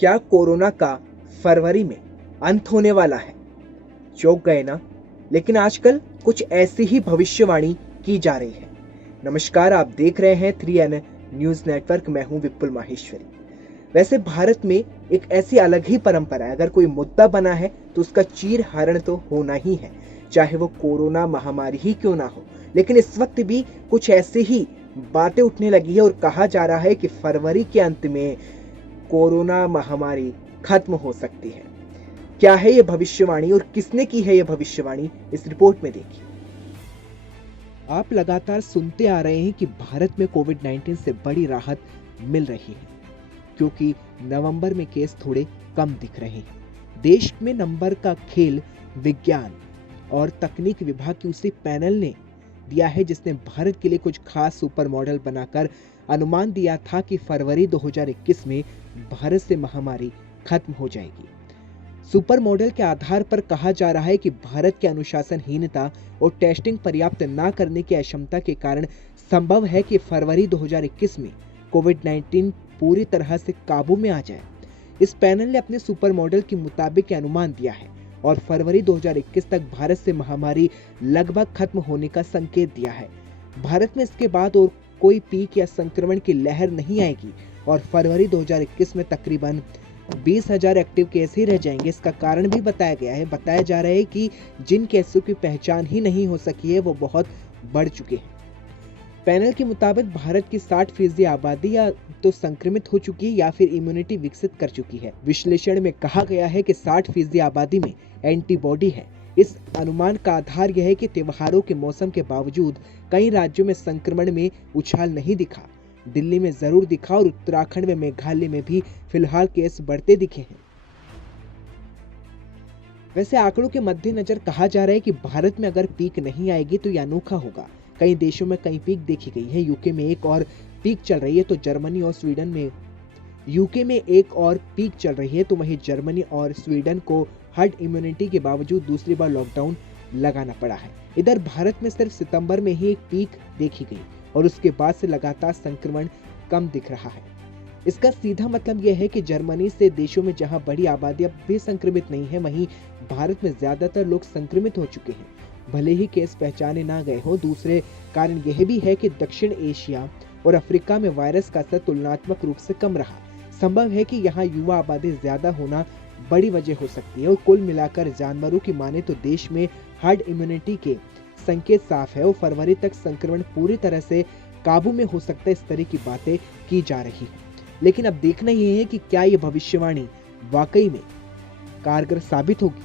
क्या कोरोना का फरवरी में अंत होने वाला है? चौंक गए ना? लेकिन आजकल कुछ ऐसी ही भविष्यवाणी की जा रही है। नमस्कार, आप देख रहे हैं 3N न्यूज नेटवर्क। मैं हूं विपुल माहेश्वरी। वैसे भारत में एक ऐसी अलग ही परंपरा है, अगर कोई मुद्दा बना है तो उसका चीर हरण तो होना ही है, चाहे वो कोरोना महामारी ही क्यों ना हो। लेकिन इस वक्त भी कुछ ऐसी ही बातें उठने लगी है और कहा जा रहा है कि फरवरी के अंत में कोरोना महामारी खत्म हो सकती है। क्या है ये भविष्यवाणी और किसने की है ये भविष्यवाणी, इस रिपोर्ट में देखिए। आप लगातार सुनते आ रहे हैं कि भारत में कोविड-19 से बड़ी राहत मिल रही है, क्योंकि नवंबर में केस थोड़े कम दिख रहे हैं। देश में नंबर का खेल विज्ञान और तकनीक विभाग की उसी पैनल ने दिया है, जिसने भारत के लिए कुछ खास सुपर मॉडल बनाकर अनुमान दिया था कि फरवरी 2021 में भारत से महामारी खत्म हो जाएगी। सुपर मॉडल के आधार पर कहा जा रहा है कि भारत की अनुशासनहीनता और टेस्टिंग पर्याप्त न करने की अक्षमता के कारण संभव है कि फरवरी 2021 में कोविड-19 पूरी तरह से काबू में आ जाए। इस पैनल ने अपने सुपर मॉडल के मुताबिक अनुमान दिया है और फरवरी 2021 तक भारत से महामारी लगभग खत्म होने का संकेत दिया है। भारत में इसके बाद और कोई पीक या संक्रमण की लहर नहीं आएगी और फरवरी 2021 में तकरीबन 20,000 एक्टिव केस ही रह जाएंगे। इसका कारण भी बताया गया है। बताया जा रहा है कि जिन केसों की पहचान ही नहीं हो सकी है वो बहुत बढ़ चुके हैं। पैनल के मुताबिक भारत की 60% आबादी या तो संक्रमित हो चुकी है या फिर इम्यूनिटी विकसित कर चुकी है। विश्लेषण में कहा गया है कि 60% आबादी में एंटीबॉडी है। इस अनुमान का आधार यह है कि त्योहारों के मौसम के बावजूद कई राज्यों में संक्रमण में उछाल नहीं दिखा। दिल्ली में जरूर दिखा और उत्तराखंड में मेघालय में भी फिलहाल केस बढ़ते दिखे हैं। वैसे आंकड़ों के मद्देनजर कहा जा रहा है कि भारत में अगर पीक नहीं आएगी तो यह अनोखा होगा। कई देशों में कई पीक देखी गई है। यूके में एक और पीक चल रही है तो जर्मनी और स्वीडन में यूके में एक और पीक चल रही है तो वहीं जर्मनी और स्वीडन को हर्ड इम्यूनिटी के बावजूद दूसरी बार लॉकडाउन लगाना पड़ा है। इधर भारत में सिर्फ सितंबर में ही एक पीक देखी गई और उसके बाद से लगातार संक्रमण कम दिख रहा है। इसका सीधा मतलब यह है कि जर्मनी से देशों में जहां बड़ी आबादी अब भी संक्रमित नहीं है, वहीं भारत में ज्यादातर लोग संक्रमित हो चुके हैं, भले ही केस पहचाने ना गए हो। दूसरे कारण यह भी है कि दक्षिण एशिया और अफ्रीका में वायरस का असर तुलनात्मक रूप से कम रहा। संभव है कि यहाँ युवा आबादी ज्यादा होना बड़ी वजह हो सकती है और कुल मिलाकर जानवरों की माने तो देश में हर्ड इम्यूनिटी के संकेत साफ है और फरवरी तक संक्रमण पूरी तरह से काबू में हो सकता है। इस तरह की बातें की जा रही है, लेकिन अब देखना यह है कि क्या ये भविष्यवाणी वाकई में कारगर साबित होगी।